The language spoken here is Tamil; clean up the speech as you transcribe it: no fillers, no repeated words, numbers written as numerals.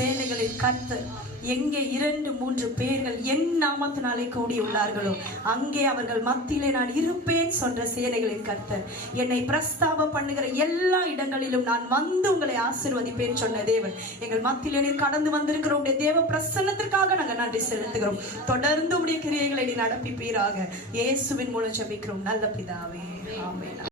சேனைகளின் கர்த்தர் எங்கே 2-3 பேர்கள் என் நாமத்தினாலே கூடியுள்ளார்களோ அங்கே அவர்கள் மத்தியிலே நான் இருப்பேன் சொன்ன சேனைகளின் கர்த்தர், என்னை பிரஸ்தாபம் பண்ணுகிற எல்லா இடங்களிலும் நான் வந்து உங்களை ஆசீர்வதிப்பேன் சொன்ன தேவன் எங்கள் மத்தியிலே நீர் கடந்து வந்திருக்கிற உடைய தேவ பிரசன்னத்திற்காக நாங்கள் நன்றி செலுத்துகிறோம். தொடர்ந்து உடைய கிரியைகளை நீ நடப்பிப்பீராக. இயேசுவின் மூலம் ஜெபிக்கிறோம் நல்ல பிதாவே, ஆமென்.